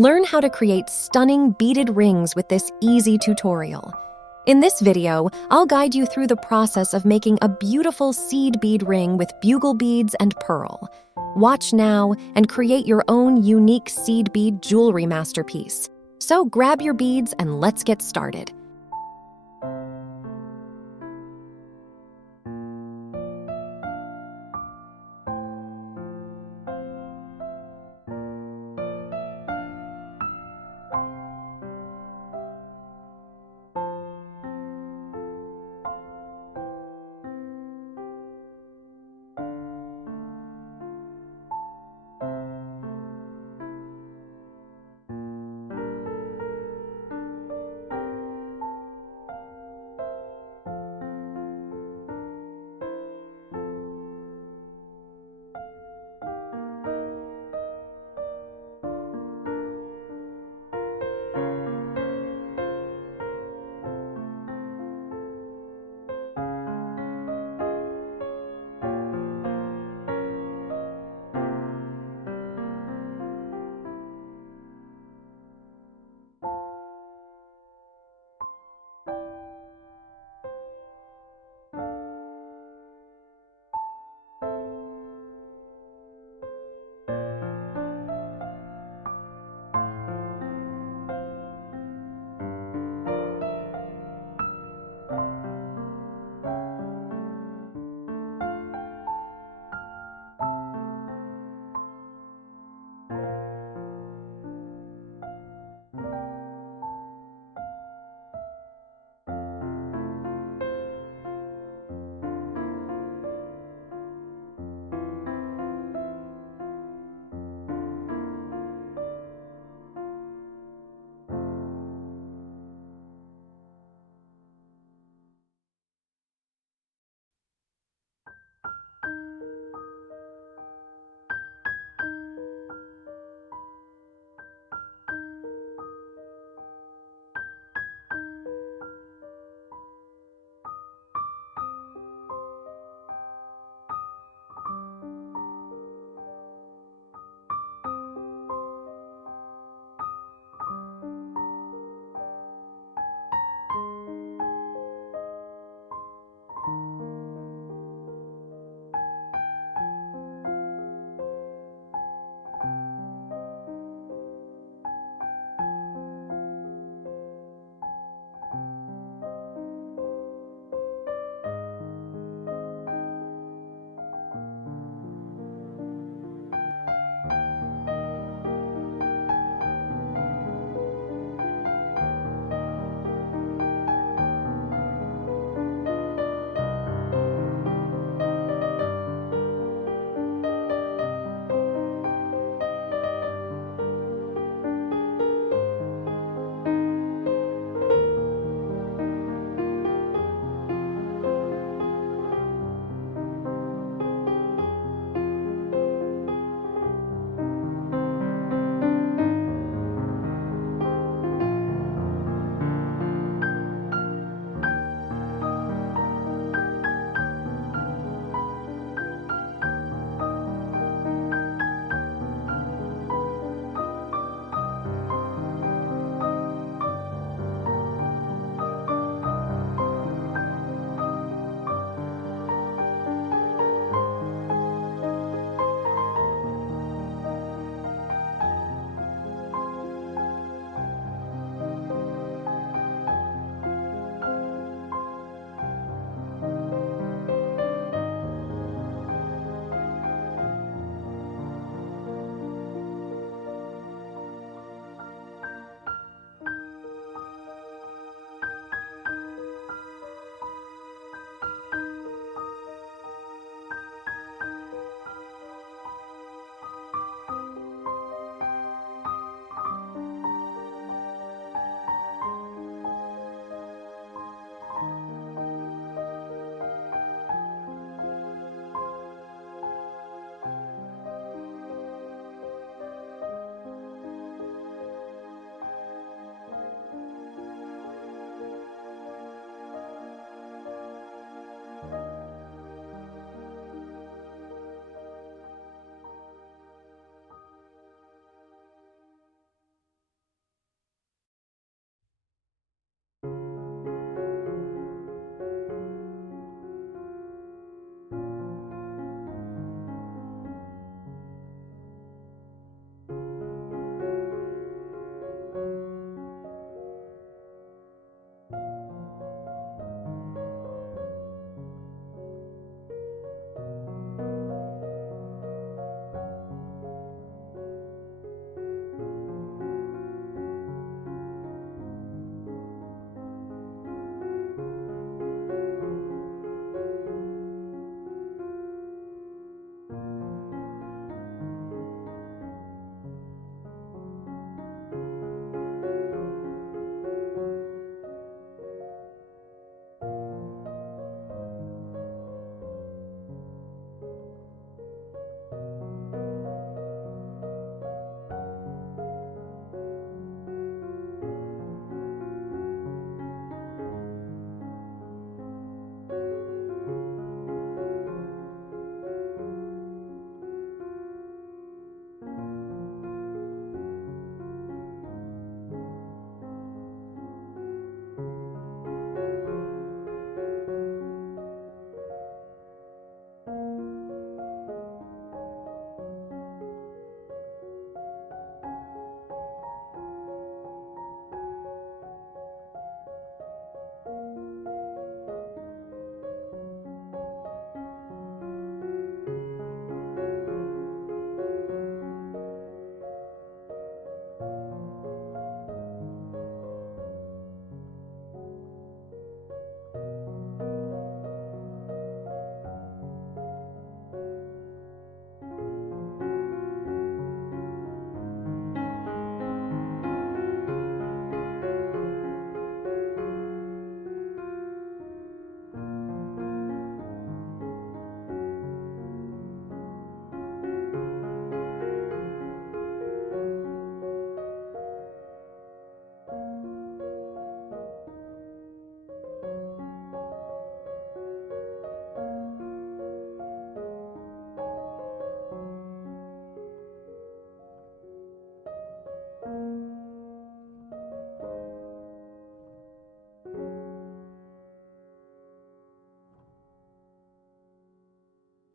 Learn how to create stunning beaded rings with this easy tutorial. In this video, I'll guide you through the process of making a beautiful seed bead ring with bugle beads and pearl. Watch now and create your own unique seed bead jewelry masterpiece. So grab your beads and let's get started.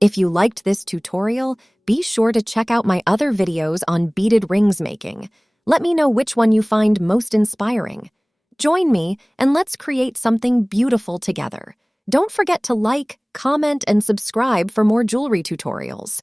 If you liked this tutorial, be sure to check out my other videos on beaded rings making. Let me know which one you find most inspiring. Join me and let's create something beautiful together. Don't forget to like, comment, and subscribe for more jewelry tutorials.